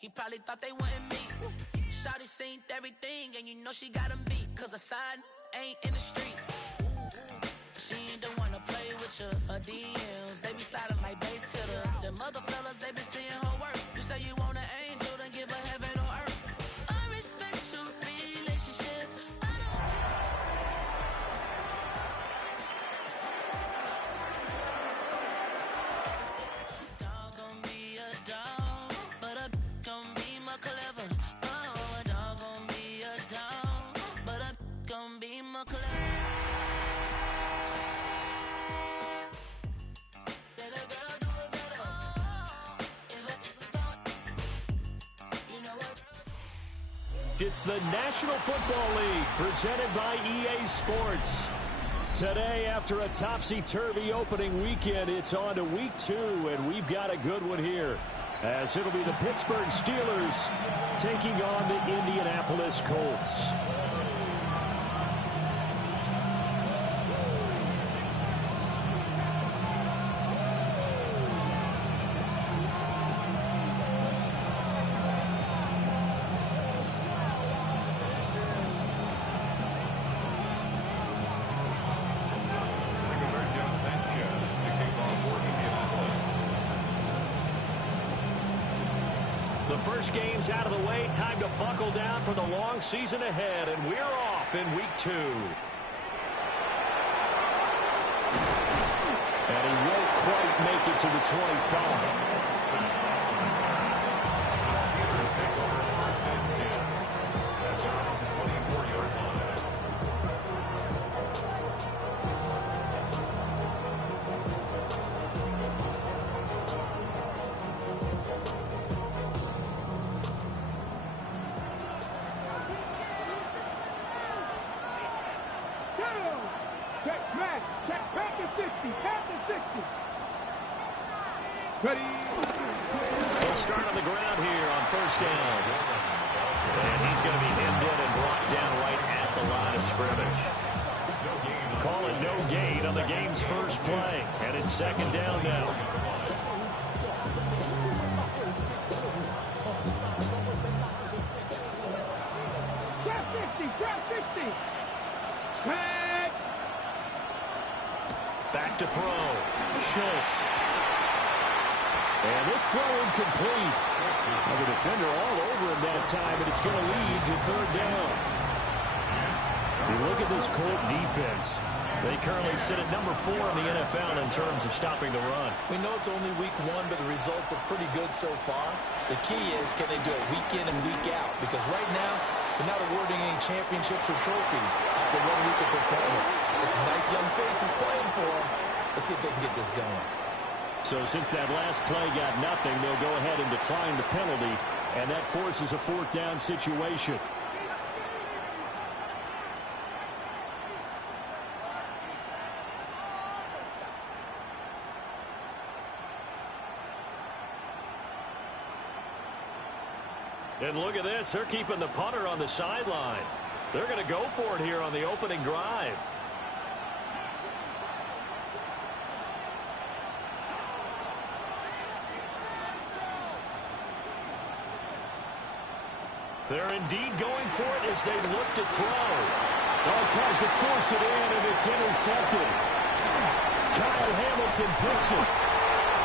He probably thought they wouldn't meet. Shawty seen everything, and you know she got him beat. Cause her side ain't in the streets. She ain't the one to play with you. Her DMs, they be sliding like base hitters. Them other fellas, they be seeing her work. You say you want an angel, then give her heaven on earth. I respect your relationship. Dog gon' be a dog, but a gon' be more clever. Oh, a dog gon' be a dog, but a gon' be more clever. It's the National Football League presented by EA Sports. Today, after a topsy-turvy opening weekend, it's on to week 2, and we've got a good one here, as it'll be the Pittsburgh Steelers taking on the Indianapolis Colts. First game's out of the way. Time to buckle down for the long season ahead, and we're off in week 2. And he won't quite make it to the 25. Ready. He'll start on the ground here on first down. And he's going to be hemmed in and brought down right at the line of scrimmage. Call it no gain on the game's first play. And it's second down now. Back to throw. Schultz. And this throw incomplete. The defender all over him that time, and it's going to lead to third down. You look at this Colt defense. They currently sit at number 4 in the NFL in terms of stopping the run. We know it's only week 1, but the results are pretty good so far. The key is, can they do it week in and week out? Because right now, they're not awarding any championships or trophies after 1 week of performance. There's some nice young faces playing for them. Let's see if they can get this going. So since that last play got nothing, they'll go ahead and decline the penalty, and that forces a 4th down situation. And look at this. They're keeping the punter on the sideline. They're going to go for it here on the opening drive. They're indeed going for it as they look to throw. Tries to force it in, and it's intercepted. Kyle Hamilton picks it.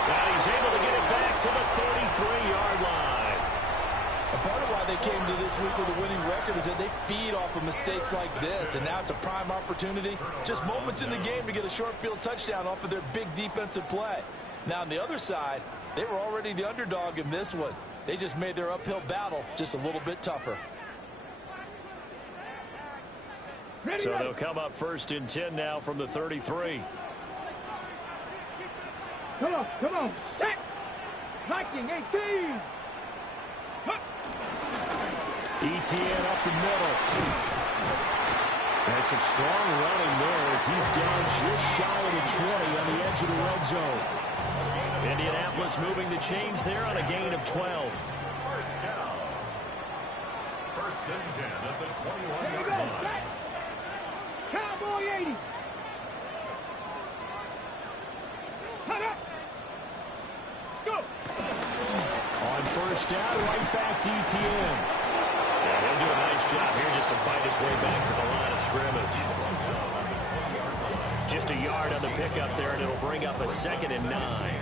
Now he's able to get it back to the 33-yard line. A part of why they came to this week with a winning record is that they feed off of mistakes like this, and now it's a prime opportunity. Just moments in the game to get a short field touchdown off of their big defensive play. Now on the other side, they were already the underdog in this one. They just made their uphill battle just a little bit tougher. So they'll come up 1st and 10 now from the 33. Come on. Set. Viking 18. ETN up the middle. And some strong running there as he's down just shy of the 20 on the edge of the red zone. Indianapolis moving the chains there on a gain of 12. First down. 1st and 10 at the 21-yard line. Cowboy 80. Cut up. Let's go. On 1st first down, right back to ETN. Yeah, he'll do a nice job here just to fight his way back to the line of scrimmage. Just a yard on the pickup there, and it'll bring up a 2nd and 9.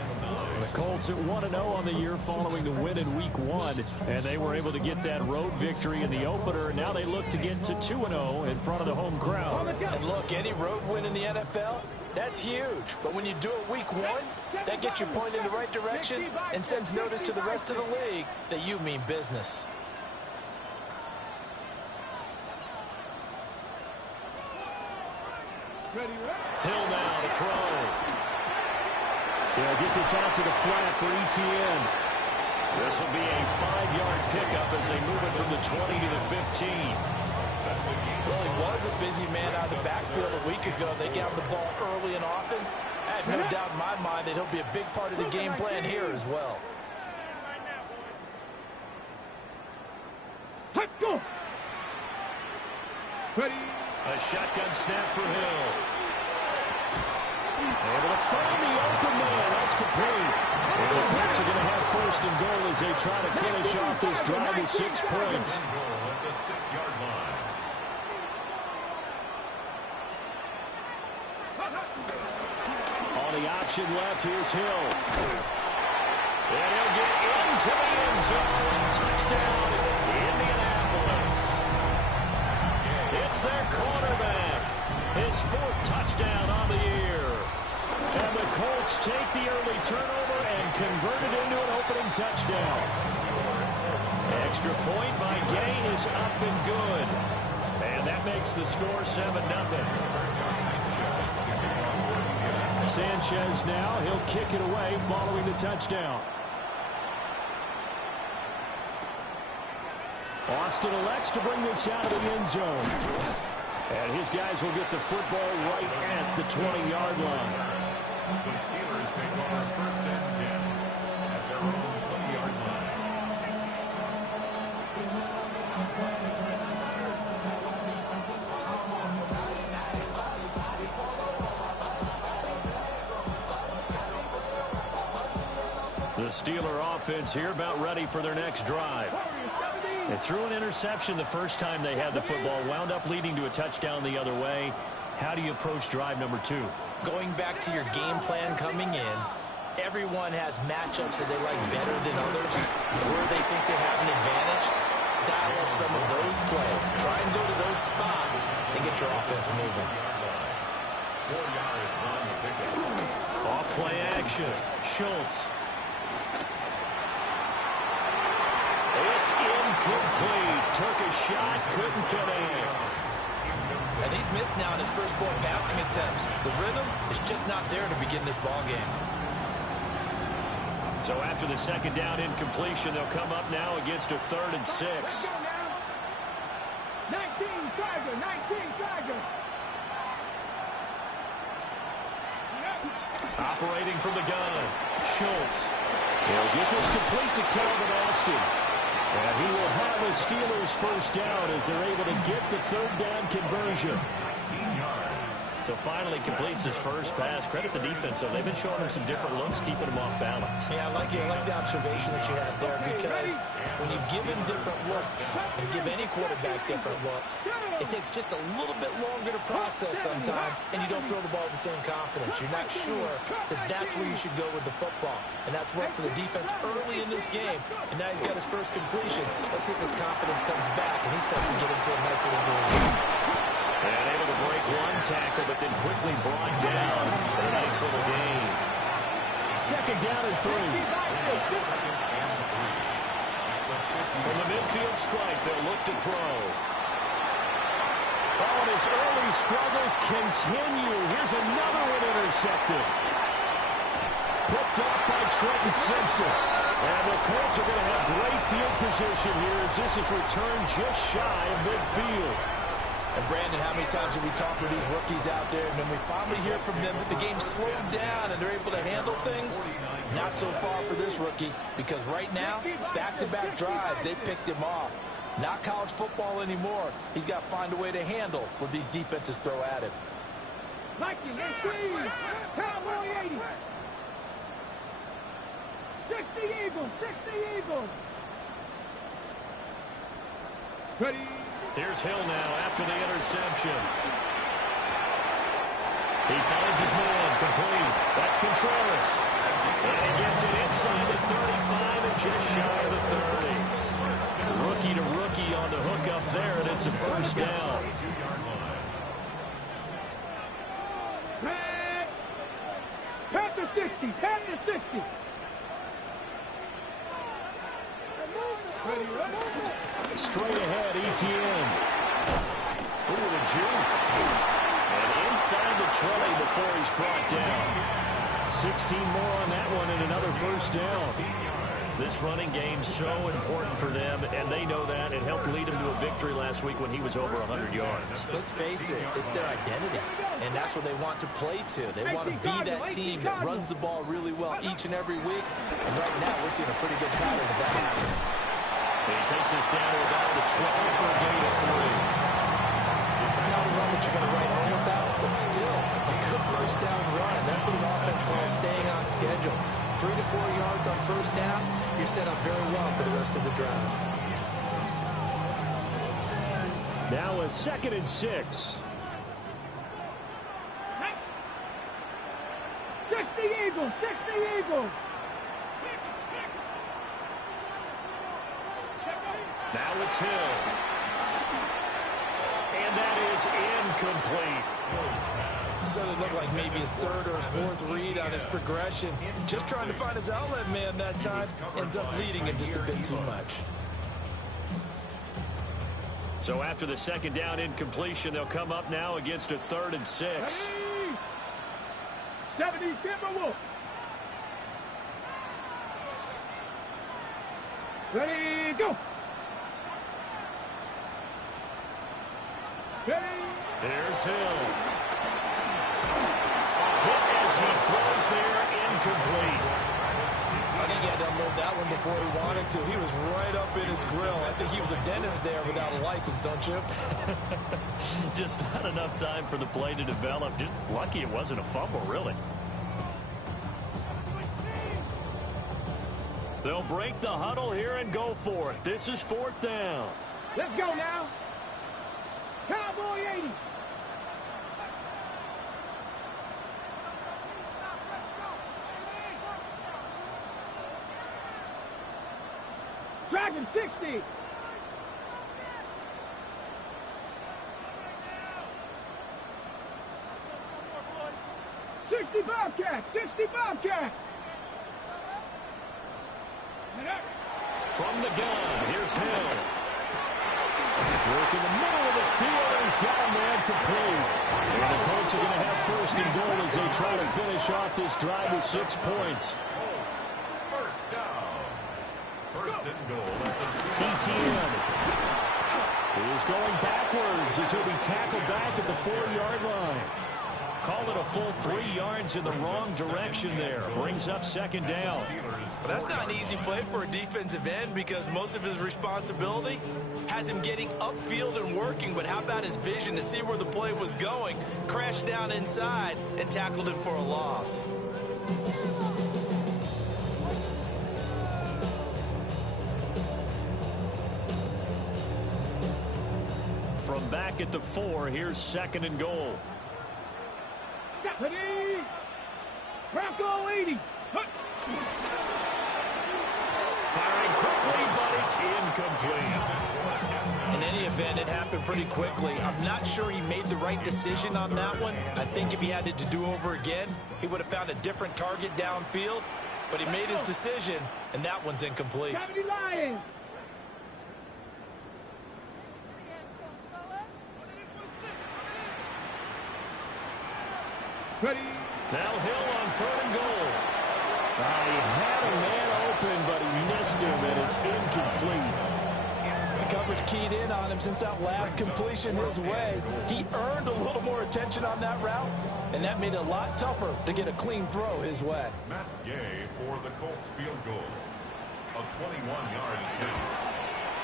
The Colts at 1-0 on the year following the win in Week 1, and they were able to get that road victory in the opener, and now they look to get to 2-0 in front of the home crowd. And look, any road win in the NFL, that's huge. But when you do it Week 1, that gets you pointed in the right direction and sends notice to the rest of the league that you mean business. Hill now to throw. They'll get this out to the flat for ETN. This will be a 5-yard pickup as they move it from the 20 to the 15. Well, he was a busy man out of the backfield a week ago. They got the ball early and often. I have no doubt in my mind that he'll be a big part of the game plan here as well. Let's go. Ready. A shotgun snap for Hill. Able to find the open man. That's complete. And the Colts are going to have 1st and goal as they try to finish off this drive with 6 points. At the 6-yard line. On the option left, here's Hill. And he'll get into the end zone. Touchdown, Indianapolis. It's their quarterback. His 4th touchdown on the year. And the Colts take the early turnover and convert it into an opening touchdown. Extra point by Gain is up and good. And that makes the score 7-0. Sanchez now, he'll kick it away following the touchdown. Austin elects to bring this out of the end zone. And his guys will get the football right at the 20-yard line. The Steelers take over 1st and 10 at their own 20-yard line. The Steeler offense here about ready for their next drive. They threw an interception the first time they had the football, wound up leading to a touchdown the other way. How do you approach drive number 2? Going back to your game plan coming in, everyone has matchups that they like better than others. Where they think they have an advantage, dial up some of those plays. Try and go to those spots and get your offense moving. 4 yards on the pickup. Off play action. Schultz. It's incomplete. Took a shot, couldn't get in. And he's missed now in his first 4 passing attempts. The rhythm is just not there to begin this ball game. So after the 2nd down incompletion, they'll come up now against a 3rd and 6. 19 Tiger, 19 Tiger. Operating from the gun, Schultz. He'll get this complete to Calvin Austin. And he will have a Steelers 1st down as they're able to get the 3rd down conversion. 19 yards. So finally completes his first pass. Credit the defense, though. They've been showing him some different looks, keeping him off balance. Yeah, I like the observation that you had there, because when you give him different looks and give any quarterback different looks, it takes just a little bit longer to process sometimes, and you don't throw the ball with the same confidence. You're not sure that that's where you should go with the football. And that's worked for the defense early in this game. And now he's got his first completion. Let's see if his confidence comes back and he starts to get into a nice little groove. And able to break one tackle, but then quickly brought down for a nice little gain. 2nd down and 3. From the midfield stripe, they'll look to throw. Oh, and his early struggles continue. Here's another one intercepted. Picked up by Trenton Simpson. And the Colts are going to have great field position here as this is returned just shy of midfield. And Brandon, how many times have we talked with these rookies out there, and then we finally hear from them that the game slowed down and they're able to handle things? Not so far for this rookie, because right now, back-to-back drives, they picked him off. Not college football anymore. He's got to find a way to handle what these defenses throw at him. Viking, Cowboy 80. 60 Eagles, 60 Eagles. Ready. Here's Hill now after the interception. He finds his man, complete. That's Contreras. And he gets it inside the 35 and just shy of the 30. Rookie to rookie on the hook up there, and it's a first down. 10 to 60, 10 to 60. Straight ahead, ETN. Ooh, the juke. And inside the 20 before he's brought down. 16 more on that one and another first down. This running game's so important for them, and they know that. It helped lead them to a victory last week when he was over 100 yards. Let's face it, it's their identity, and that's what they want to play to. They want to be that team that runs the ball really well each and every week, and right now we're seeing a pretty good pattern of that happening. He takes us down to about the 12 for a gain of 3. Not a run that you're going to write home about, but still a good first down run. That's what an offense calls staying on schedule. 3 to 4 yards on first down, you're set up very well for the rest of the drive. Now a 2nd and 6. 60 Eagles, 60 Eagles. Now it's Hill. And that is incomplete. So it looked like maybe his 3rd or his 4th read on his progression. Just trying to find his outlet man that time. Ends up leading him just a bit too much. So after the 2nd down incompletion, they'll come up now against a 3rd and 6. 70 Timberwolves. Ready, go. Ready. Here's Hill. Hit as he throws there, incomplete. I think he had to unload that one before he wanted to. He was right up in his grill. I think he was a dentist there without a license, don't you? Just not enough time for the play to develop. Just lucky it wasn't a fumble, really. They'll break the huddle here and go for it. This is 4th down. Let's go now. Cowboy 80. Dragon 60. Bobcat, 60 Bobcat. From the gun, here's Hill. Work in the middle of the field, and he's got a man complete. And the Colts are going to have 1st and goal as they try to finish off this drive with 6 points. First down. 1st and goal at the ETN is going backwards as he'll be tackled back at the 4-yard line. Call it a full 3 yards in the wrong direction there. Brings up 2nd down. But that's not an easy play for a defensive end because most of his responsibility has him getting upfield and working. But how about his vision to see where the play was going? Crashed down inside and tackled him for a loss. From back at the 4, here's 2nd and goal. Ready. Bronco 80. Firing quickly, but it's incomplete. In any event, it happened pretty quickly. I'm not sure he made the right decision on that one. I think if he had it to do over again, he would have found a different target downfield. But he made his decision, and that one's incomplete. 70 Lions. Ready. Now Hill on 3rd and goal. He had a man open, but he missed him, and it's incomplete. The coverage keyed in on him since that last completion his way. He earned a little more attention on that route, and that made it a lot tougher to get a clean throw his way. Matt Gay for the Colts field goal. A 21-yard attempt.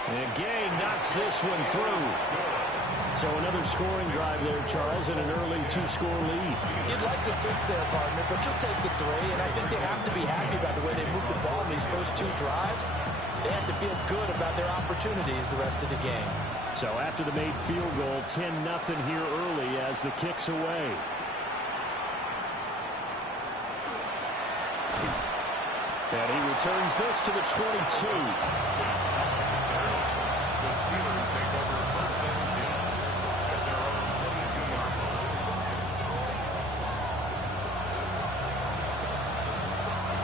And Gay knocks this one through. So another scoring drive there, Charles, and an early 2-score lead. You'd like the 6 there, partner, but you'll take the 3, and I think they have to be happy about the way they moved the ball in these first 2 drives. They have to feel good about their opportunities the rest of the game. So after the made field goal, 10-0 here early as the kick's away. And he returns this to the 22. The Steelers take over first and 10 at their own 22-yard line.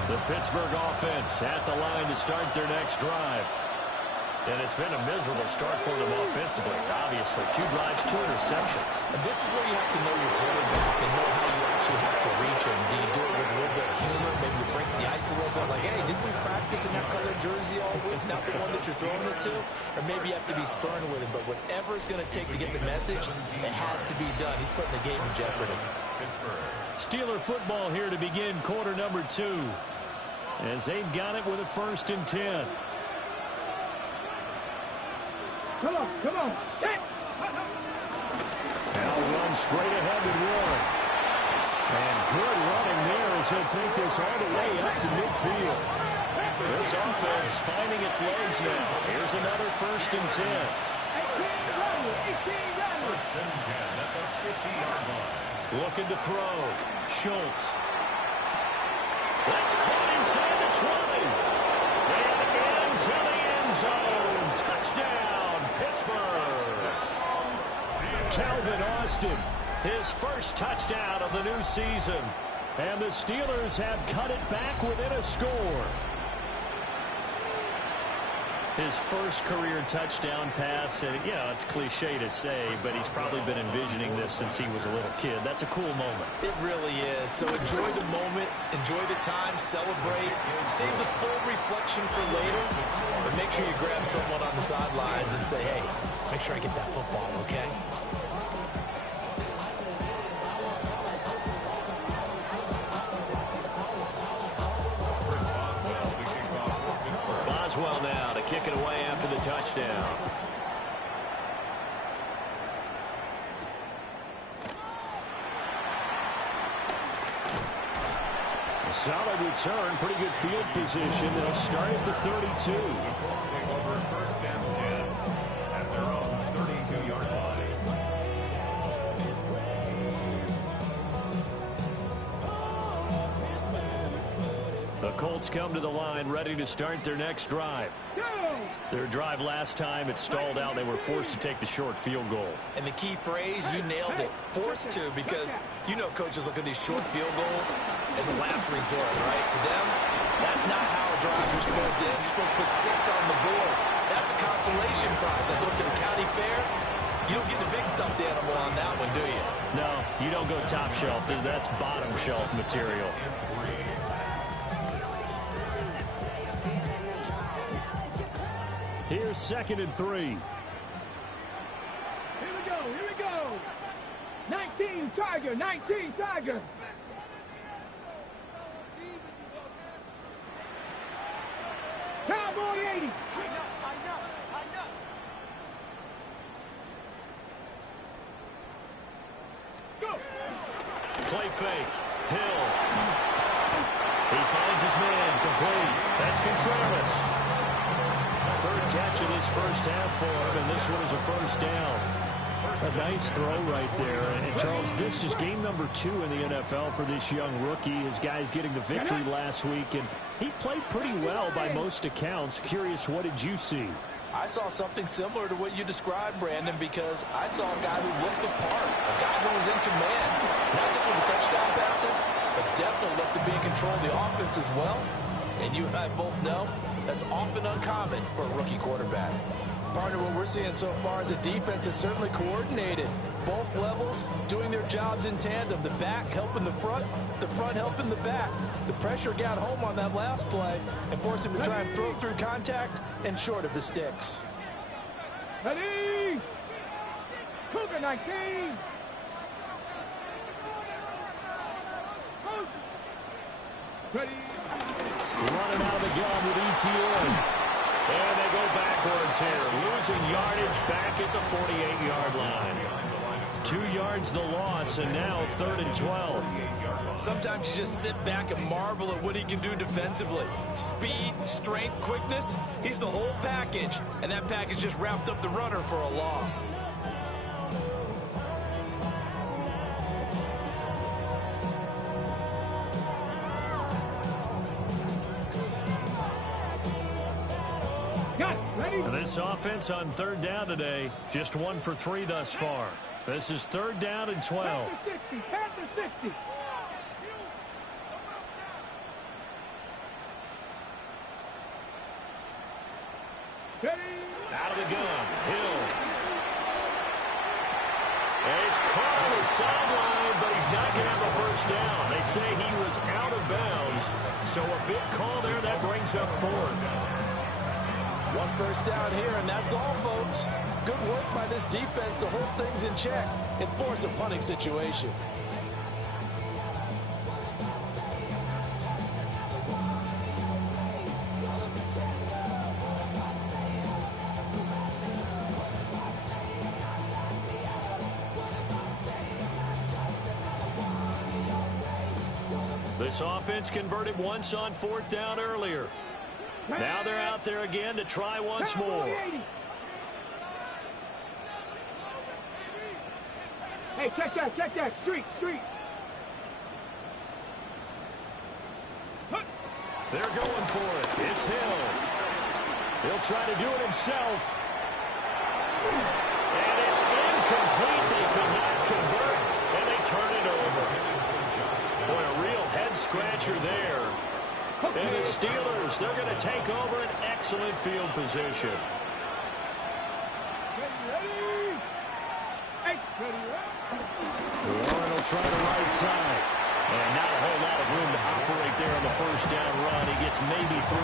The Pittsburgh offense at the line to start their next drive. And it's been a miserable start for them offensively. Obviously, 2 drives, 2 interceptions. And this is where you have to know your quarterback and know how you actually have to reach him. Do you do it with a little bit of humor? Maybe you break the ice a little bit. Like, hey, didn't we practice in that colored jersey all week? Not the one that you're throwing it to? Or maybe you have to be stern with him. But whatever it's going to take to get the message, it has to be done. He's putting the game in jeopardy. Steeler football here to begin quarter number 2. As they've got it with a 1st and 10. Come on, come on. Set. Now run straight ahead with Warren. And good running there as he'll take this all the way up to midfield. This offense finding its legs now. Here's another 1st and 10. 18 First and 10 at the 50-yard line. Looking to throw. Schultz. That's caught inside the 20. And into the end zone. Touchdown, Pittsburgh. Calvin Austin, his first touchdown of the new season. And the Steelers have cut it back within a score. His first career touchdown pass, and it's cliche to say, but he's probably been envisioning this since he was a little kid. That's a cool moment. It really is. So enjoy the moment, enjoy the time, celebrate, save the full reflection for later, but make sure you grab someone on the sidelines and say, hey, make sure I get that football, okay? Boswell now to kick it away after the touchdown. A solid return, pretty good field position. They'll start at the 32. The Colts take over first and 10 at their own 32-yard line. The Colts come to the line ready to start their next drive. Their drive last time, it stalled out. They were forced to take the short field goal. And the key phrase, you nailed it, forced to, because you know coaches look at these short field goals as a last resort, right? To them, that's not how a drive is supposed to end. You're supposed to put 6 on the board. That's a consolation prize. I go to the county fair. You don't get the big stuffed animal on that one, do you? No, you don't go top shelf. That's bottom shelf material. Here's 2nd and 3. Here we go, here we go. 19 Tiger, 19 Tiger. Cowboy 80. Go. Play fake. Hill. He finds his man. Complete. That's Contreras. 3rd catch of this first half for him, and this one is a 1st down. A nice throw right there. And Charles, this is game number 2 in the NFL for this young rookie. His guys getting the victory last week, and he played pretty well by most accounts. Curious, what did you see? I saw something similar to what you described, Brandon, because I saw a guy who looked the part, a guy who was in command, not just with the touchdown passes, but definitely looked to be in control of the offense as well. And you and I both know that's often uncommon for a rookie quarterback. Partner, what we're seeing so far is the defense is certainly coordinated. Both levels doing their jobs in tandem. The back helping the front helping the back. The pressure got home on that last play and forced him to try and throw through contact and short of the sticks. Ready. Cougar 19. Ready. Running out of the gun with ETN. And they go backwards downs here, losing yardage back at the 48-yard line. 2 yards the loss, and now 3rd and 12. Sometimes you just sit back and marvel at what he can do defensively. Speed, strength, quickness, he's the whole package. And that package just wrapped up the runner for a loss. Got it. Ready? This offense on 3rd down today, just 1 for 3 thus far. This is 3rd down and 12. Panther 60. Panther 60. Ready? Out of the gun, Hill. And he's caught on the sideline, but he's not going to have a first down. They say he was out of bounds, so a big call there that brings up 4th. 1 first down here, and that's all, folks. Good work by this defense to hold things in check and force a punting situation. This offense converted once on 4th down earlier. Now they're out there again to try once more. Hey, check that. Street. They're going for it. It's Hill. He'll try to do it himself. And it's incomplete. They could not convert, and they turn it over. Boy, a real head-scratcher there. And the Steelers, they're going to take over an excellent field position. Warren will try the right side. And not a whole lot of room to operate there on the first down run. He gets maybe 3.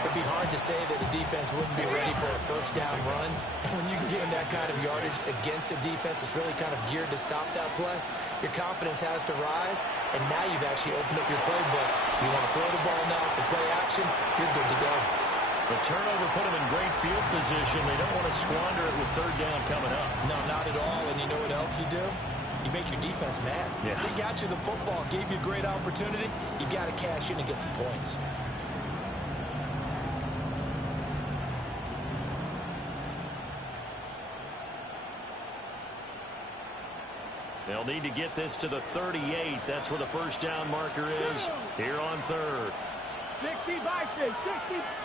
It'd be hard to say that the defense wouldn't be ready for a first down run. When you can gain that kind of yardage against a defense that's really kind of geared to stop that play, your confidence has to rise, and now you've actually opened up your playbook. If you want to throw the ball now for play action, you're good to go. The turnover put them in great field position. They don't want to squander it with 3rd down coming up. No, not at all. And you know what else you do? You make your defense mad. Yeah. They got you the football, gave you a great opportunity. You got to cash in and get some points. They'll need to get this to the 38. That's where the first down marker is here on 3rd. 60 by 60.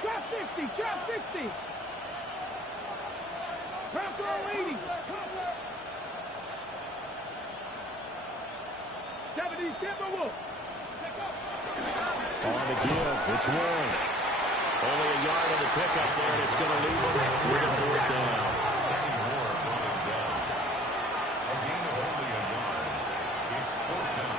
Trap 60. Trap throw 80. 70 Timberwolves. On the give, it's Warren. Only a yard on the pickup there, and it's going to leave them with a 4th down. A gain of only a yard. It's 4th down.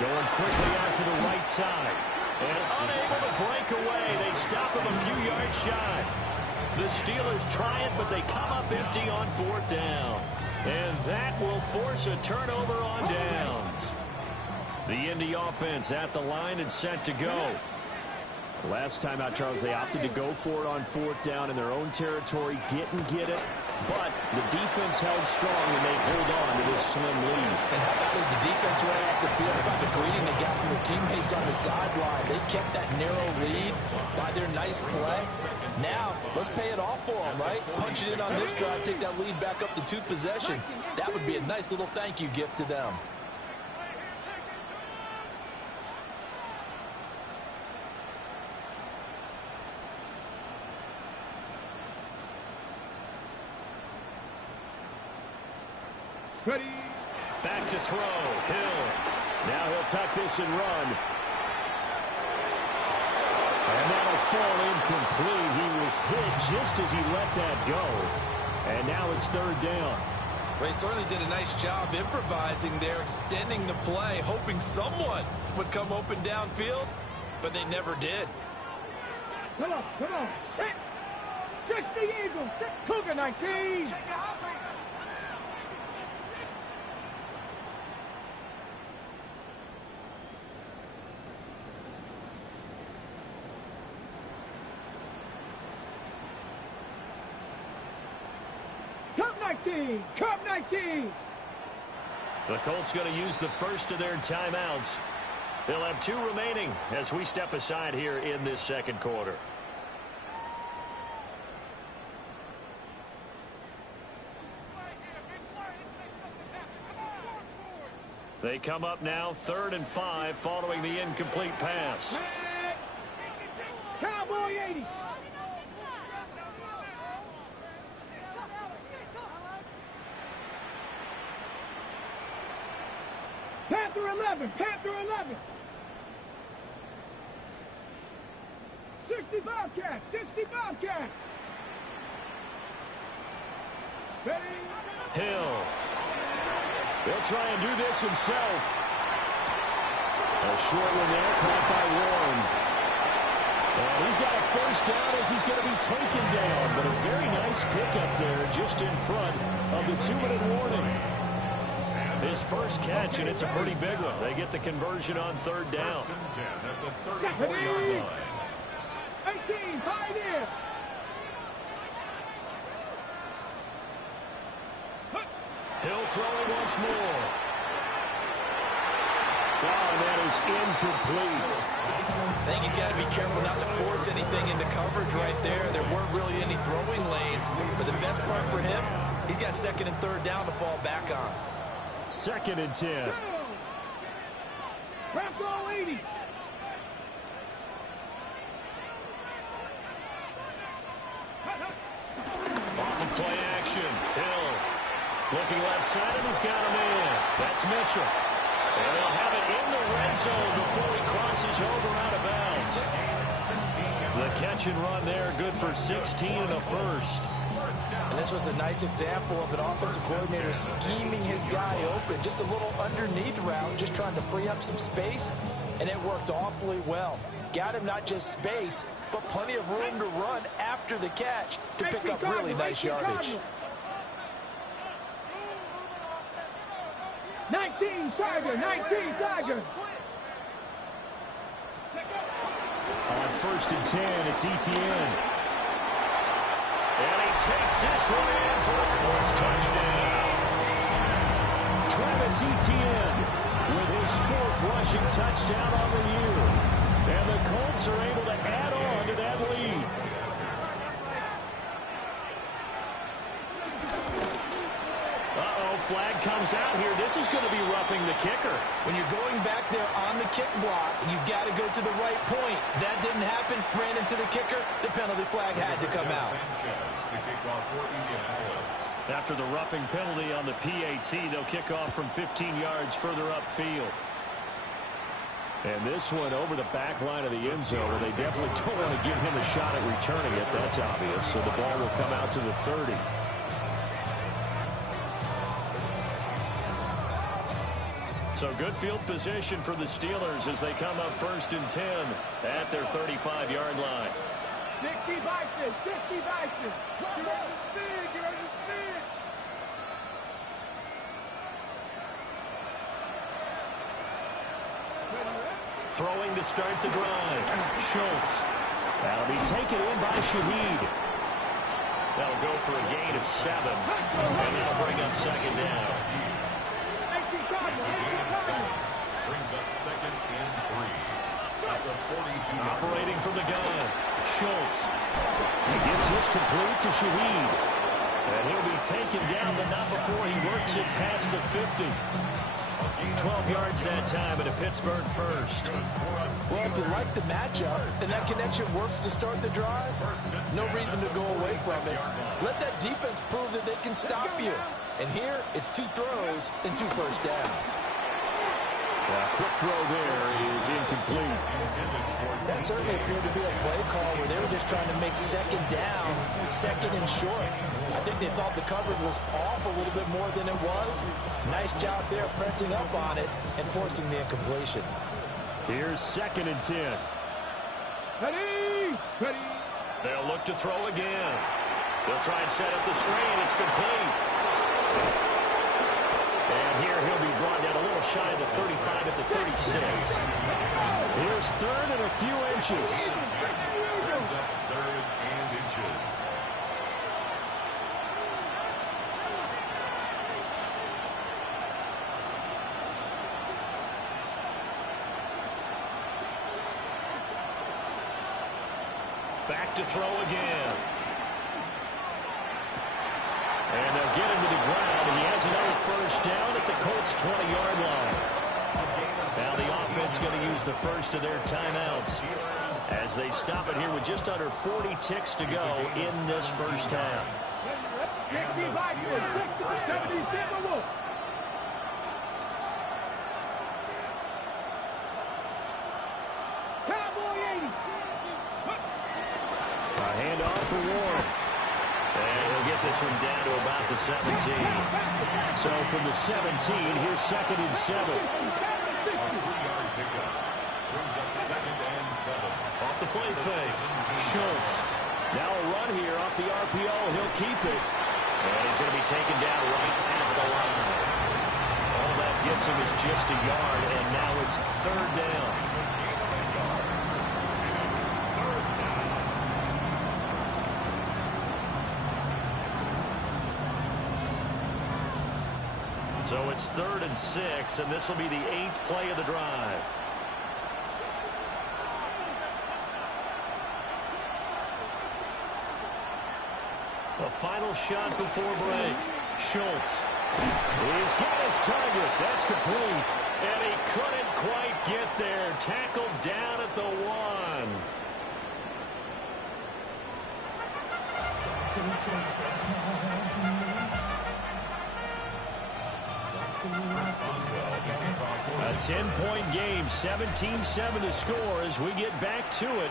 Going quickly out to the right side. And unable to break away. They stop him a few yards shy. The Steelers try it, but they come up empty on 4th down. And that will force a turnover on downs. The Indy offense at the line and set to go. Last time out, Charles, they opted to go for it on 4th down in their own territory. Didn't get it. But the defense held strong, and they hold on to this slim lead. And how about as the defense ran off the field, about the greeting they got from their teammates on the sideline. They kept that narrow lead by their nice play. Now, let's pay it off for them, right? Punch it in on this drive, take that lead back up to 2 possessions. That would be a nice little thank you gift to them. Ready. Back to throw. Hill. Now he'll tuck this and run. And that'll fall incomplete. He was hit just as he let that go. And now it's 3rd down. Ray certainly did a nice job improvising there, extending the play, hoping someone would come open downfield. but they never did. Come on, come on. 60 Eagles, Cougar 19. Cup 19, Cup 19. The Colts going to use the first of their timeouts. They'll have 2 remaining as we step aside here in this second quarter. They come up now 3rd and 5 following the incomplete pass. Cowboy 80. Panther 11, Panther 11. 60 Bobcats, 60 Bobcats. Ready? Hill. He'll try and do this himself. A short one there, caught by Warren. And he's got a first down as he's going to be taken down. But a very nice pickup there just in front of the 2-minute warning. His first catch, and it's a pretty big one. They get the conversion on 3rd down. 18, pioneer. Hill throwing once more. Wow, and that is incomplete. I think he's got to be careful not to force anything into coverage right there. There weren't really any throwing lanes. But the best part for him, he's got 2nd and 3rd down to fall back on. 2nd and 10. Bronco 80. Off of play action. Hill looking left side, and he's got a man. That's Mitchell. And they'll have it in the red zone before he crosses over out of bounds. The catch and run there, good for 16 and a first. And this was a nice example of an offensive coordinator scheming his guy open. Just a little underneath route, just trying to free up some space, and it worked awfully well. Got him not just space, but plenty of room to run after the catch to pick up really nice yardage. 19 Tiger, 19 Tiger. On 1st and 10, it's Etienne. And he takes this one in for a Colts touchdown. Travis Etienne with his 4th rushing touchdown on the year. And the Colts are able to add on to that lead. Flag comes out here. This is going to be roughing the kicker. When you're going back there on the kick block, you've got to go to the right point. That didn't happen. Ran into the kicker. The penalty flag had to come out. After the roughing penalty on the PAT, they'll kick off from 15 yards further upfield. And this one over the back line of the end zone, where they definitely don't want to give him a shot at returning it. That's obvious. So the ball will come out to the 30. So good field position for the Steelers as they come up 1st and 10 at their 35-yard line. 60 Bison, 60 Bison. Get ready to spin, get ready to spin. Throwing to start the drive. Schultz. That'll be taken in by Shaheed. That'll go for a gain of 7. And that'll bring up 2nd down. Brings up 2nd and 3. At the 42. Operating from the gun. Schultz. He gets this complete to Shaheed. And he'll be taken down, but not before he works it past the 50. 12 yards that time and a Pittsburgh first. Well, if you like the matchup, and that connection works to start the drive, no reason to go away from it. Let that defense prove that they can stop you. And here, it's 2 throws and 2 first downs. Quick throw there is incomplete. That certainly appeared to be a play call where they were just trying to make 2nd down, 2nd and short. I think they thought the coverage was off a little bit more than it was. Nice job there pressing up on it and forcing the incompletion. Here's 2nd and 10. Ready. Ready. They'll look to throw again. They'll try and set up the screen. It's complete. And here he'll be brought down a little shy of the 35 at the 36. Here's third and a few inches. Brings up third and inches. Back to throw again. And they'll get him to the ground, and he has another first down at the Colts' 20-yard line. Now the offense going to use the first of their timeouts as they stop it here with just under 40 ticks to go in this first half. 65 to 70 Timberwolves. Cowboy 80. A handoff for Warren. And he'll get this one down to about the 17. So from the 17, here's second and 7. Brings up second and 7. Off the play fake. Schultz. Now a run here off the RPO. He'll keep it. And he's going to be taken down right at the line. All that gets him is just a yard, and now it's third down. So it's 3rd and 6, and this will be the 8th play of the drive. A final shot before break. Schultz. He's got his target. That's complete. And he couldn't quite get there. Tackled down at the 1. A 10-point game, 17-7 to score as we get back to it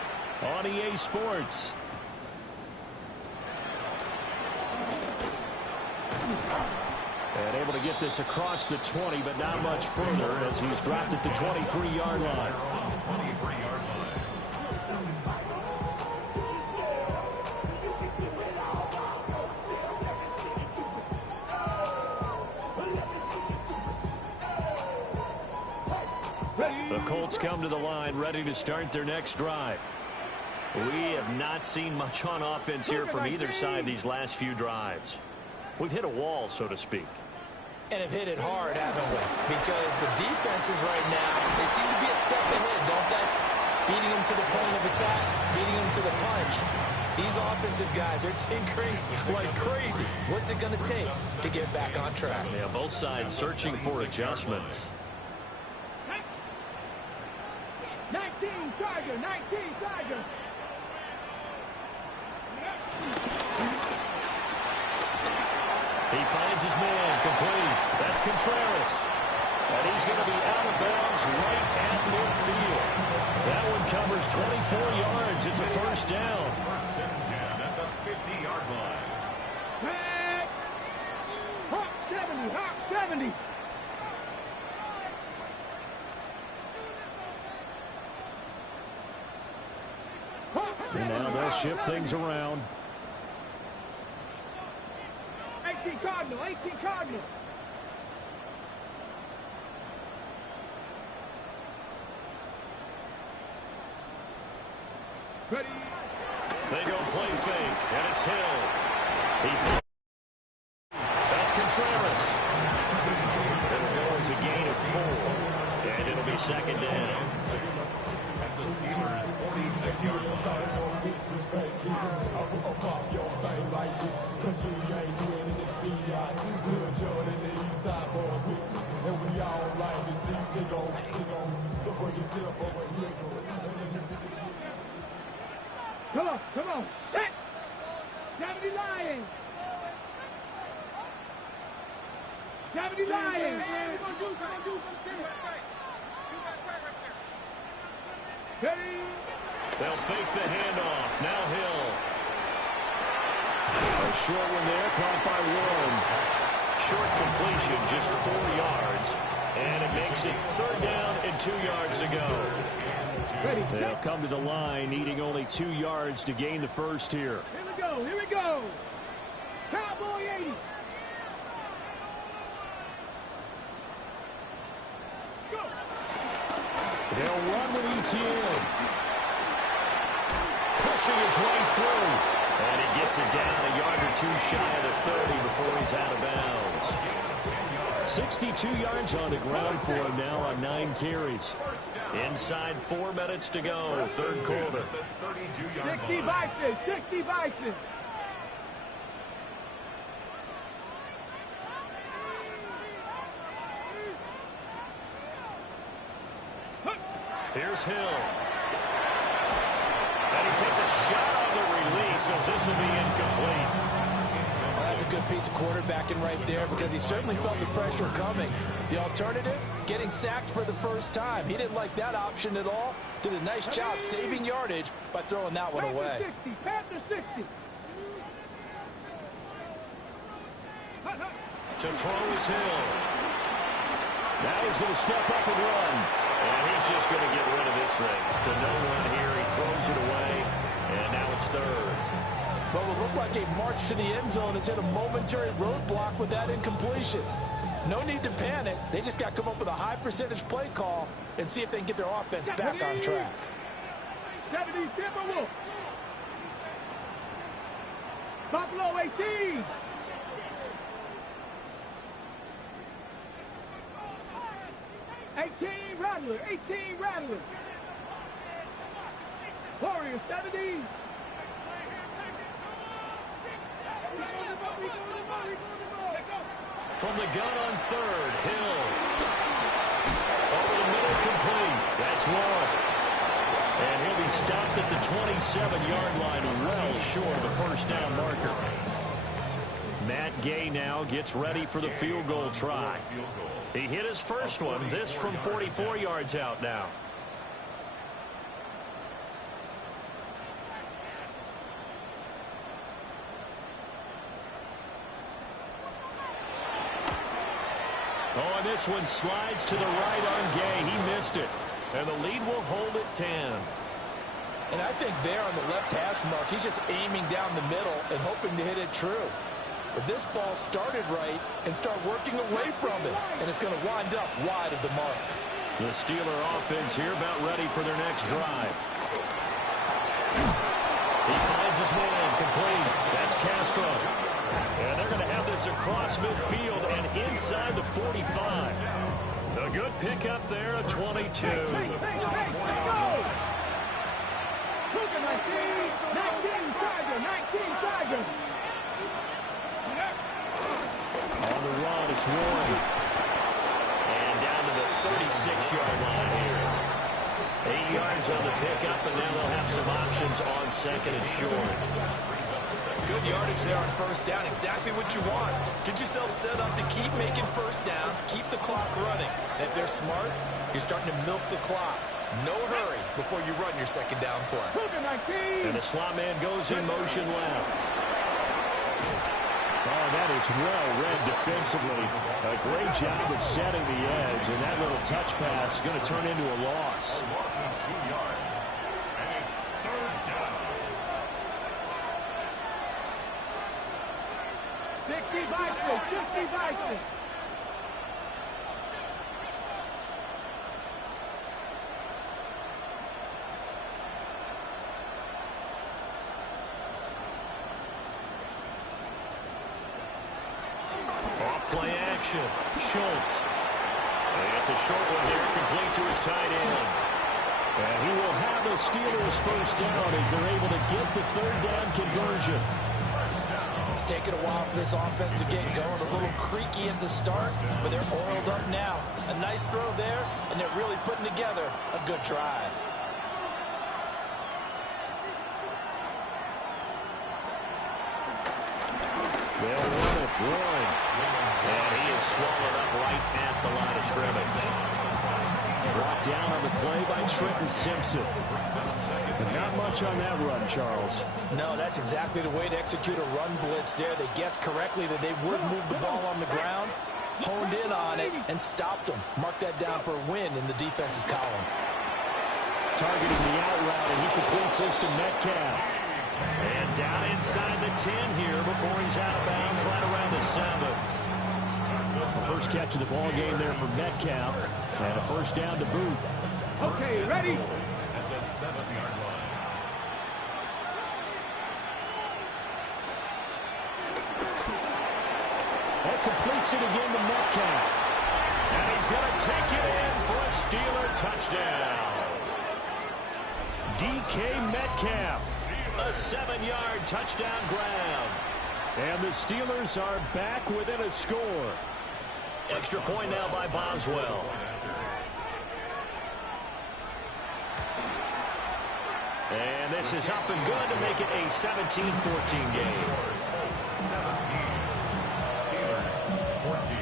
on EA Sports. And able to get this across the 20, but not much further as he's dropped at the 23-yard line. 23-yard line. The Colts come to the line ready to start their next drive. We have not seen much on offense here from either side these last few drives. We've hit a wall, so to speak. And have hit it hard, haven't we? Because the defenses right now, they seem to be a step ahead, don't they? Beating them to the point of attack, beating them to the punch. These offensive guys are tinkering like crazy. What's it going to take to get back on track? Yeah, both sides searching for adjustments. 19 Charger, 19 Charger. He finds his man, complete. That's Contreras. And he's going to be out of bounds right at midfield. That one covers 24 yards. It's a first down. 1st and 10 at the 50-yard line. Back. Hawk 70, Hawk 70. And now they'll shift things around. 18 Cardinal, 18 Cardinal. Ready. They go play fake, and it's Hill. That's Contreras. It'll go as a gain of 4, and it'll be second down. At the Steelers' 46-yard line. Come on, come on. Set. 70 Lions. 70 Lions. Steady. They'll fake the handoff. Now Hill. A short one there, caught by Warren. Short completion, just 4 yards. And it makes it 3rd down and 2 yards to go. Ready, They'll come to the line, needing only 2 yards to gain the first here. Here we go, here we go. Cowboy 80. Go. They'll run with ETN. Pushing his way through. And he gets it down a yard or 2 shy of the 30 before he's out of bounds. 62 yards on the ground for him now on 9 carries. Inside 4 minutes to go, third quarter. 60 Bison, 60 Bison. Here's Hill. And he takes a shot on the release as this will be incomplete. That's a good piece of quarterbacking right there because he certainly felt the pressure coming. The alternative, getting sacked for the first time. He didn't like that option at all. Did a nice job saving yardage by throwing that one away. Panther 60. To throw is Hill. Now he's going to step up and run. And he's just going to get rid of this thing. To no one here. He throws it away. And now it's third. What will look like a march to the end zone has hit a momentary roadblock with that incompletion. No need to panic. They just got to come up with a high percentage play call and see if they can get their offense back on track. 70 Timberwolves. Buffalo 18. Rattler, 18 Rattler. Warriors 70. From the gun on third, Hill. Over the middle, complete. That's one. And he'll be stopped at the 27-yard line, well short of the first down marker. Matt Gay now gets ready for the field goal try. He hit his first one, this from 44 yards out now. Oh, and this one slides to the right on Gay. He missed it. And the lead will hold at 10. And I think there on the left hash mark, he's just aiming down the middle and hoping to hit it true. But this ball started right and start working away from it. And it's going to wind up wide of the mark. The Steeler offense here about ready for their next drive. He finds his man, complete. That's Castro. And they're going to have this across midfield and inside the 45. A good pickup there at 22. Let's go! 19 Tiger. On the run, it's Warren. And down to the 36-yard line here. 8 yards on the pickup, and now they'll have some options on second and short. Good yardage there on first down. Exactly what you want. Get yourself set up to keep making first downs, keep the clock running. And if they're smart, you're starting to milk the clock. No hurry before you run your second down play. And the slot man goes in motion left. Oh, that is well read defensively. A great job of setting the edge, and that little touch pass is going to turn into a loss. A loss of 2 yards. And it's third down. 60 Bison. Off-play action. Schultz. And it's a short one here, complete to his tight end. And he will have the Steelers first down as they're able to get the third down conversion. It's taken a while for this offense to get going. A little creaky at the start, but they're oiled up now. A nice throw there, and they're really putting together a good drive. They'll run it. Warren. And he is swallowed up right at the line of scrimmage. Brought down on the play by Trenton Simpson. But not much on that run, Charles. No, that's exactly the way to execute a run blitz there. They guessed correctly that they would move the ball on the ground, honed in on it, and stopped them. Mark that down for a win in the defense's column. targeting the out route, and he completes this to Metcalf. And down inside the 10 here before he's out of bounds right around the 7. The first catch of the ball game there for Metcalf, and a first down to boot. Okay, ready? At the 7-yard line. That completes it again to Metcalf. And he's going to take it in for a Steeler touchdown. DK Metcalf, a 7-yard touchdown grab. And the Steelers are back within a score. Extra point now by Boswell. And this is up and good to make it a 17-14 game. 17. Steelers 14.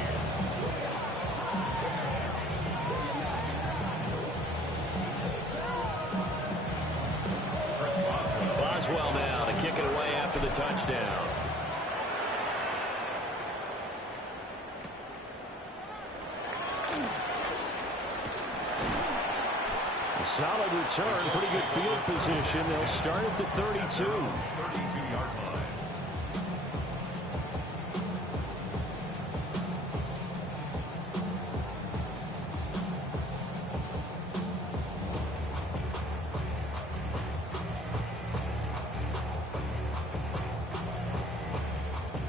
Boswell now to kick it away after the touchdown. A solid return, pretty good field position. They'll start at the 32. 32-yard line.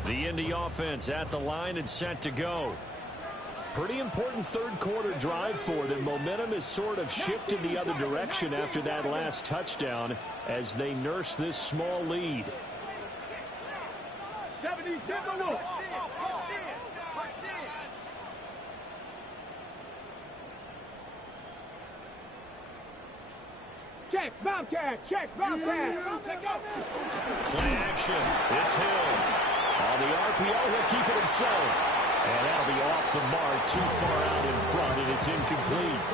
The Indy offense at the line and set to go. Pretty important third quarter drive for them. Momentum has sort of shifted the other direction after that last touchdown as they nurse this small lead. 77 look. Check, Bobcat, check, Bobcat. Play action. It's Hill. On the RPO, he'll keep it himself. And that'll be off the mark, too far out in front, and it's incomplete.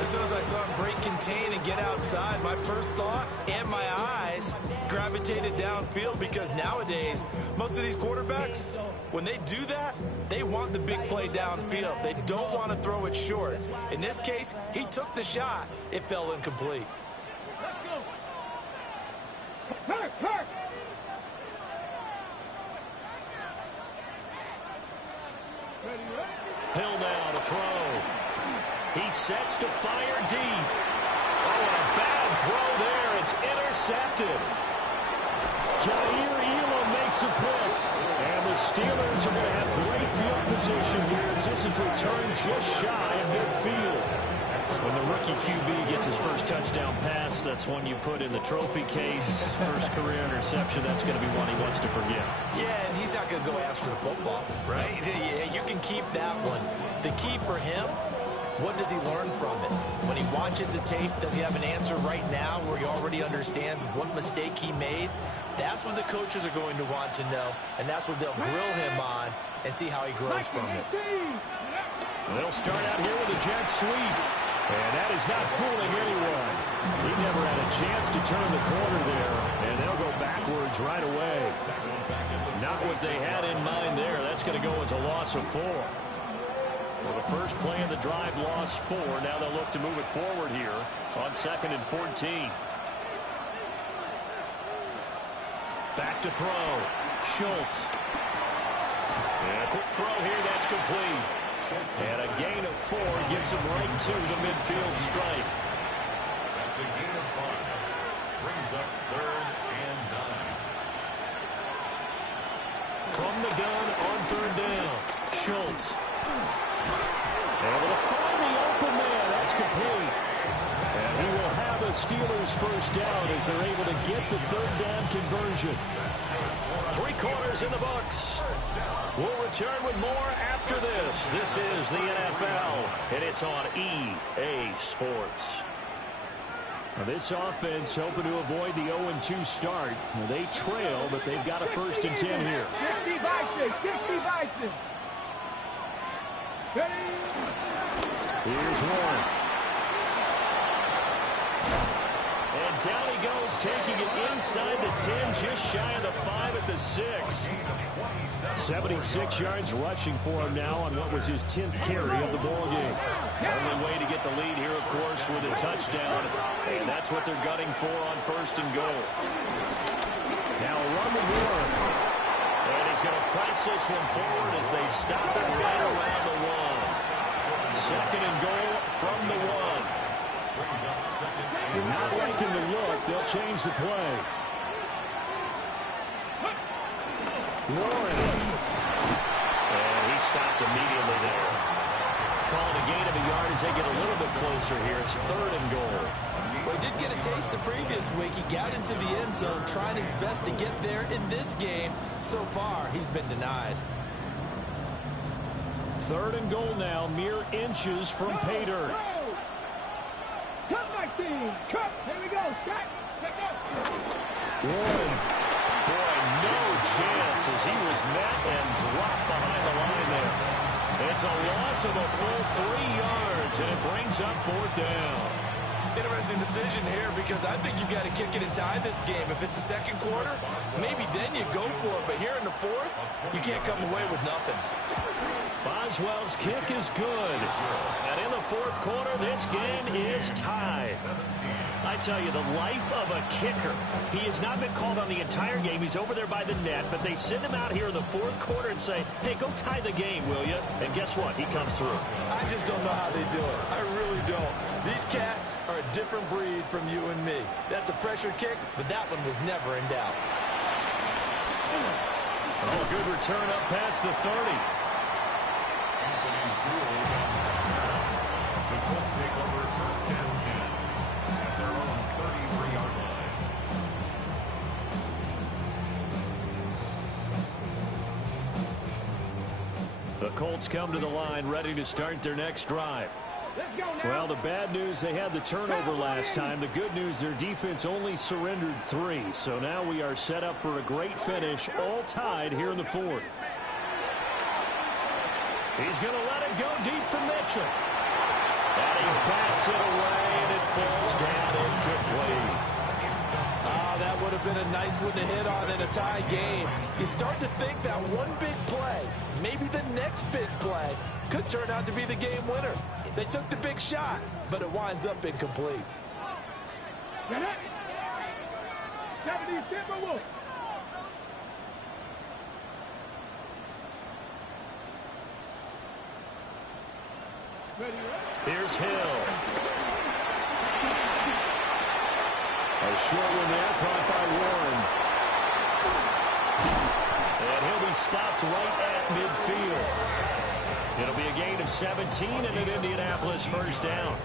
As soon as I saw him break contain and get outside, my first thought and my eyes gravitated downfield, because nowadays, most of these quarterbacks, when they do that, they want the big play downfield. They don't want to throw it short. In this case, he took the shot. It fell incomplete. Hurt. Hill now to throw. He sets to fire deep. Oh, and a bad throw there. It's intercepted. Jair Elam makes a pick. And the Steelers are going to have great field position here as this is returned just shy of midfield. When the rookie QB gets his first touchdown pass, that's one you put in the trophy case. First career interception, that's going to be one he wants to forget. Yeah, and he's not going to go ask for the football, right? Yeah, you can keep that one. The key for him, what does he learn from it? When he watches the tape, does he have an answer right now where he already understands what mistake he made? That's what the coaches are going to want to know, and that's what they'll grill him on and see how he grows from it. They'll start out here with a jet sweep. And that is not fooling anyone. He never had a chance to turn the corner there. And they'll go backwards right away. Not what they had in mind there. That's going to go as a loss of 4. Well, the first play of the drive lost 4. Now they'll look to move it forward here on 2nd and 14. Back to throw. Schultz. And a quick throw here. That's complete. And a gain of 4 gets him right to the midfield stripe. That's a gain of 5. Brings up 3rd and 9. From the gun on 3rd down. Schultz. Able to find the open man. That's complete. And he will have a Steelers first down as they're able to get the 3rd down conversion. 3 quarters in the books. We'll return with more after this. This is the NFL, and it's on EA Sports. Now this offense hoping to avoid the 0-2 start. Well, they trail, but they've got a 1st and 10 here. 60 Bison, 60 Bison. Here's Warren. And down he goes, taking it inside the 10, just shy of the 5 at the 6. 76 yards rushing for him now on what was his 10th carry of the ball game. Only way to get the lead here, of course, with a touchdown. And that's what they're gunning for on 1st and goal. Now a run with Warren. And he's going to press this one forward as they stop it right around the 1. 2nd and goal from the 1. You're not liking the look. They'll change the play. Warren. And he stopped immediately there. Calling a gain of a yard as they get a little bit closer here. It's 3rd and goal. Well, he did get a taste the previous week. He got into the end zone, trying his best to get there in this game. So far, he's been denied. 3rd and goal now, mere inches from pay dirt. Cut my team. Cut. Here we go. Shot. Warren. Boy, no chance as he was met and dropped behind the line there. It's a loss of a full 3 yards, and it brings up 4th down. Interesting decision here because I think you've got to kick it and tie this game. If it's the 2nd quarter, maybe then you go for it. But here in the 4th, you can't come away with nothing. Boswell's kick is good. And in the 4th quarter, this game is tied. I tell you, the life of a kicker. He has not been called on the entire game. He's over there by the net, but they send him out here in the 4th quarter and say, hey, go tie the game, will you? And guess what? He comes through. I just don't know how they do it. I really don't. These cats are a different breed from you and me. That's a pressure kick, but that one was never in doubt. Oh, good return up past the 30. The Colts take over 1st and 10 at their own 33-yard line. The Colts come to the line ready to start their next drive. Let's go now. Well, the bad news, they had the turnover last time. The good news, their defense only surrendered 3. So now we are set up for a great finish, all tied here in the 4th. He's going to let it go deep for Mitchell. And he bats it away, and it falls down incomplete. That would have been a nice one to hit on in a tie game. You start to think that one big play, maybe the next big play, could turn out to be the game winner. They took the big shot, but it winds up incomplete. Get it. 70 Timberwolves. Here's Hill. A short one there, caught by Warren. And he'll be stopped right at midfield. It'll be a gain of 17 and an Indianapolis 1st down.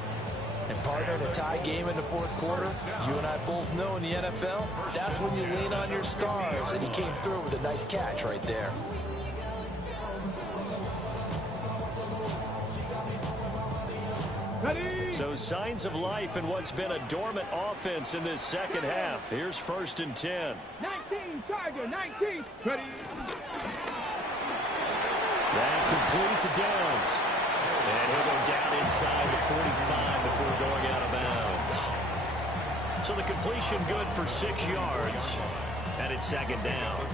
And partner, in a tie game in the 4th quarter, you and I both know in the NFL, that's when you lean on your stars, and he came through with a nice catch right there. Ready. So signs of life in what's been a dormant offense in this 2nd half. Here's 1st and 10. 19, Charger, 19. Ready. That complete to Downs. And he'll go down inside the 45 before going out of bounds. So the completion good for 6 yards. And it's 2nd down.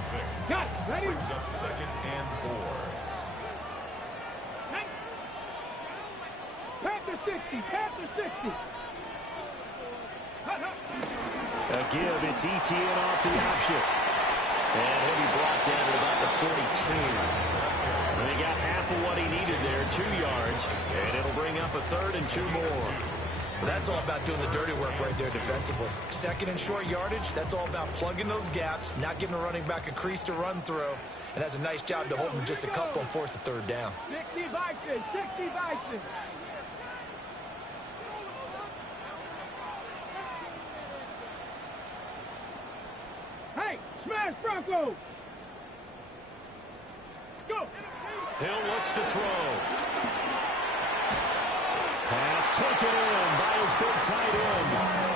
Got it. Ready. Brings up 2nd and 4. Panther 60. Panther 60. A give. It's ETN off the option. And he'll be brought down to about the 42. And he got half of what he needed there, 2 yards. And it'll bring up a 3rd and 2 more. Well, that's all about doing the dirty work right there defensively. 2nd and short yardage, that's all about plugging those gaps, not giving a running back a crease to run through. And has a nice job to hold him just a couple and force a 3rd down. 60 Bison. 60 Bison. Hey, smash Bronco! Go! Hill looks to throw. Pass taken in by his big tight end.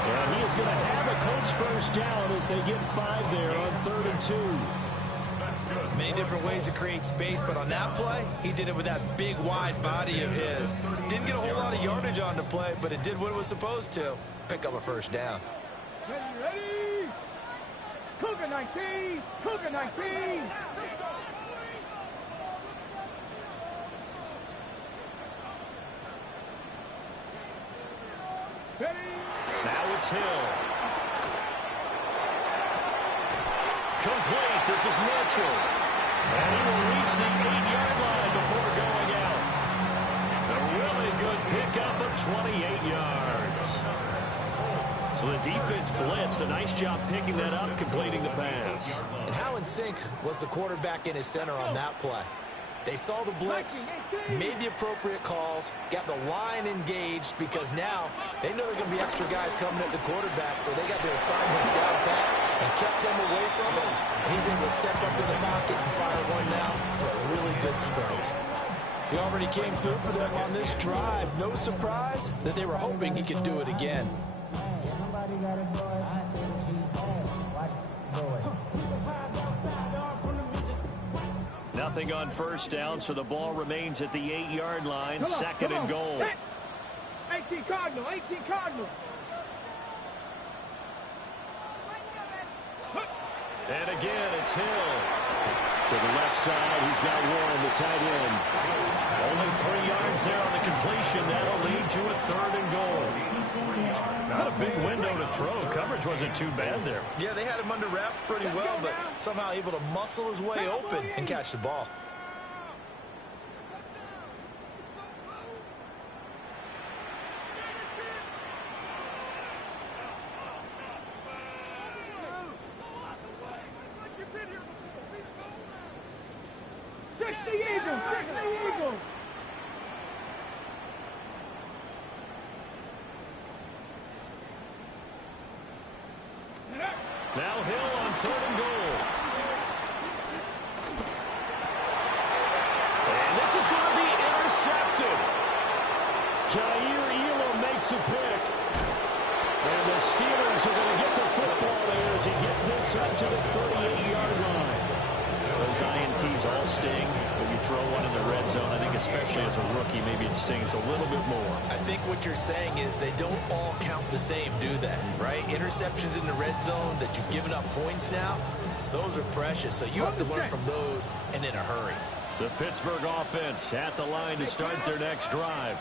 And he is going to have a Colts 1st down as they get 5 there on 3rd and 2. Many different ways to create space, but on that play, he did it with that big, wide body of his. Didn't get a whole lot of yardage on the play, but it did what it was supposed to. Pick up a 1st down. Ready, ready! Cougar 19! Cougar 19! Now it's Hill. Complete. This is Mitchell. And he will reach the 8-yard line before going out. A really good pickup of 28 yards. So the defense blitzed. A nice job picking that up, completing the pass. And how in sync was the quarterback in his center on that play? They saw the blitz, made the appropriate calls, got the line engaged because now they know there are going to be extra guys coming at the quarterback, so they got their assignments down pat and kept them away from him. And he's able to step up in the pocket and fire one now for a really good strike. He already came through for them on this drive. No surprise that they were hoping he could do it again. Nothing on first down, so the ball remains at the 8-yard line. Second and goal. 18 Cardinal, 18 Cardinal. And again, it's Hill. To the left side, he's got Warren, the tight end. Only 3 yards there on the completion. That'll lead to a third and goal. Not a big window to throw. Coverage wasn't too bad there. Yeah, they had him under wraps pretty well, but somehow able to muscle his way open and catch the ball. Now Hill on third and goal. And this is going to be intercepted. Yr2 makes a pick. And the Steelers are going to get the football there as he gets this up to the 38-yard line. Those INTs all sting when you throw one in the red zone. I think especially as a rookie, maybe it stings a little bit more. I think what you're saying is they don't all count the same, do they? Right? Interceptions in the red zone that you've given up points now, those are precious. So you have to learn from those and in a hurry. The Pittsburgh offense at the line to start their next drive.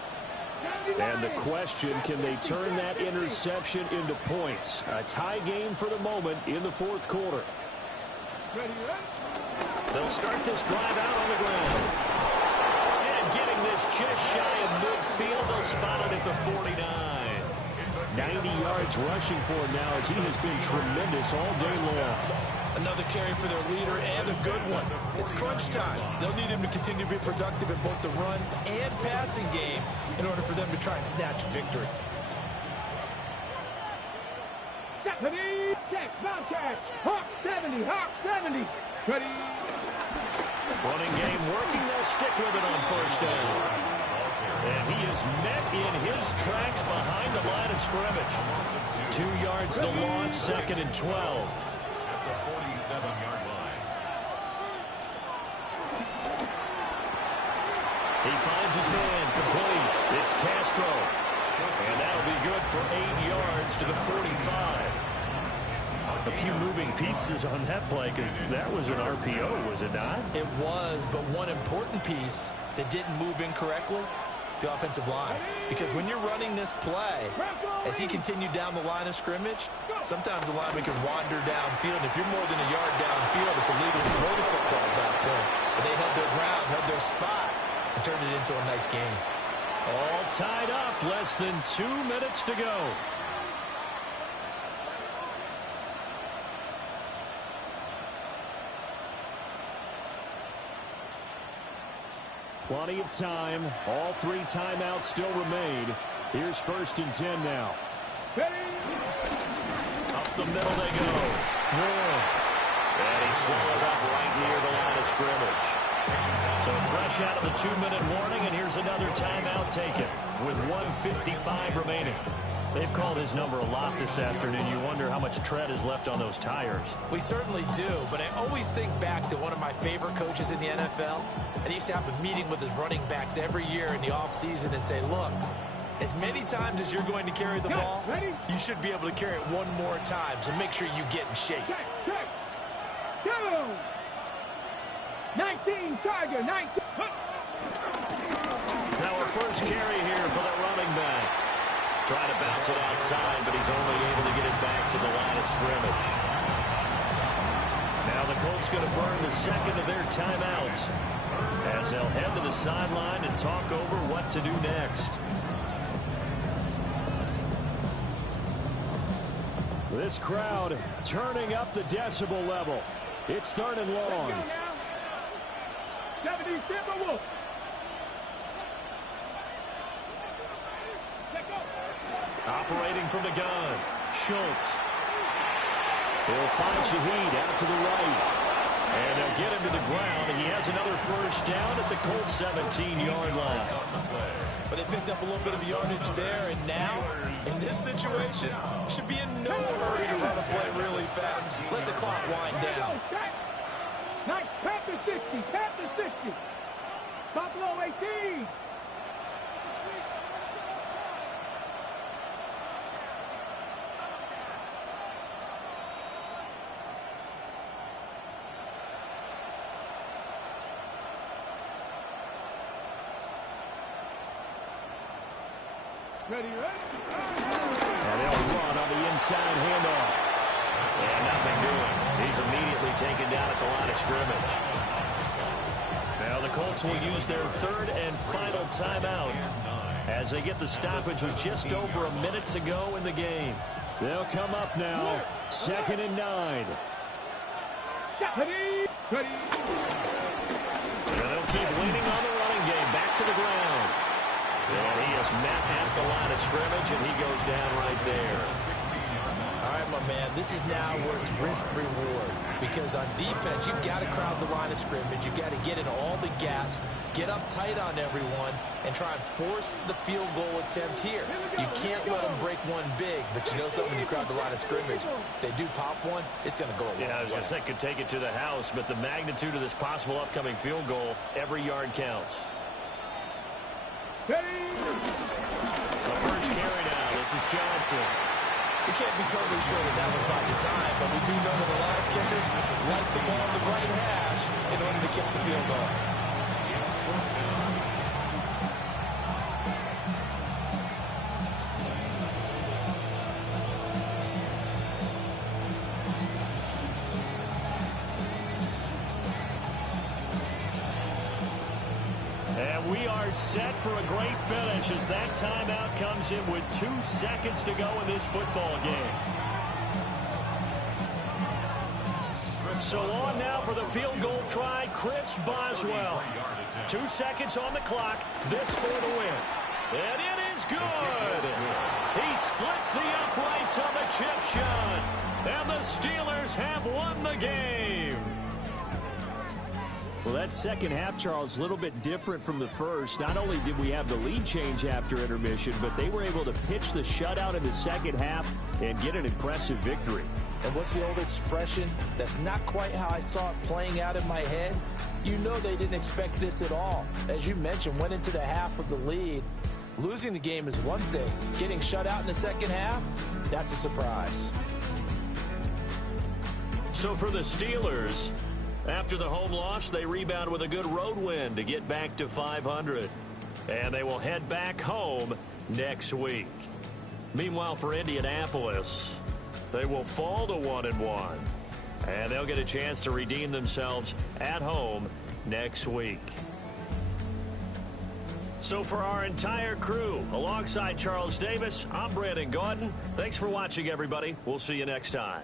And the question, can they turn that interception into points? A tie game for the moment in the fourth quarter. They'll start this drive out on the ground. And getting this just shy of midfield, they'll spot it at the 49. 90 yards rushing for him now as he has been tremendous all day long. Another carry for their leader and a good one. It's crunch time. They'll need him to continue to be productive in both the run and passing game in order for them to try and snatch a victory. Check, bounce catch. Hawk 70, Hawk 70. Ready. Running game working. They'll stick with it on first down. And he is met in his tracks behind the line of scrimmage. 2 yards the loss, second and 12. At the 47-yard line. He finds his man, complete. It's Castro. And that'll be good for 8 yards to the 45. A few moving pieces on that play because that was an RPO, was it not? It was, but one important piece that didn't move incorrectly, the offensive line. Because when you're running this play, as he continued down the line of scrimmage, sometimes the lineman can wander downfield. If you're more than a yard downfield, it's illegal to throw the football at that point. But they held their ground, held their spot, and turned it into a nice game. All tied up, less than 2 minutes to go. Plenty of time. All 3 timeouts still remain. Here's first and 10 now. Up the middle they go. And he's swallowed up right near the line of scrimmage. So fresh out of the 2-minute warning, and here's another timeout taken with 1:55 remaining. They've called his number a lot this afternoon. You wonder how much tread is left on those tires. We certainly do, but I always think back to one of my favorite coaches in the NFL. And he used to have a meeting with his running backs every year in the offseason and say, look, as many times as you're going to carry the ball, you should be able to carry it one more time, so make sure you get in shape. Check. Go! 19, Tiger, 19. Now a first carry here for the running back. Trying to bounce it outside, but he's only able to get it back to the line of scrimmage. Now the Colts going to burn the second of their timeouts as they'll head to the sideline and talk over what to do next. This crowd turning up the decibel level. It's third and long. 70 Timberwolves. Operating from the gun, Schultz. He'll find Shaheed out to the right. And they'll get him to the ground. And he has another first down at the Colts 17-yard line. But they picked up a little bit of yardage there. And now, in this situation, should be in no hurry to run a play really fast. Let the clock wind down. Nice. Panther 60. Panther 60. Buffalo 18. Ready, ready. And they'll run on the inside handoff. And nothing doing. He's immediately taken down at the line of scrimmage. Now the Colts will use their third and final timeout as they get the stoppage with just over a minute to go in the game. They'll come up now, 2nd and 9. Ready, ready. And they'll keep leaning on the running game. Back to the ground. And he is met at the line of scrimmage, and he goes down right there. All right, my man, this is now where it's risk-reward. Because on defense, you've got to crowd the line of scrimmage. You've got to get in all the gaps, get up tight on everyone, and try and force the field goal attempt here. You can't let them break one big, but you know something, when you crowd the line of scrimmage, if they do pop one, it's going to go a long way. Yeah, I was going to say, could take it to the house, but the magnitude of this possible upcoming field goal, every yard counts. Ready. The first carry now. This is Johnson. We can't be totally sure that was by design, but we do know that a lot of kickers like the ball in the right hash in order to kick the field goal. And we are set for a great finish as that timeout comes in with 2 seconds to go in this football game. So on now for the field goal try, Chris Boswell. 2 seconds on the clock, this for the win. And it is good. He splits the uprights on the chip shot. And the Steelers have won the game. Well, that second half, Charles, a little bit different from the first. Not only did we have the lead change after intermission, but they were able to pitch the shutout in the second half and get an impressive victory. And what's the old expression? That's not quite how I saw it playing out in my head. You know they didn't expect this at all. As you mentioned, went into the half with the lead. Losing the game is one thing. Getting shut out in the second half, that's a surprise. So for the Steelers, after the home loss, they rebound with a good road win to get back to 500. And they will head back home next week. Meanwhile, for Indianapolis, they will fall to 1-1. And they'll get a chance to redeem themselves at home next week. So for our entire crew, alongside Charles Davis, I'm Brandon Gaudin. Thanks for watching, everybody. We'll see you next time.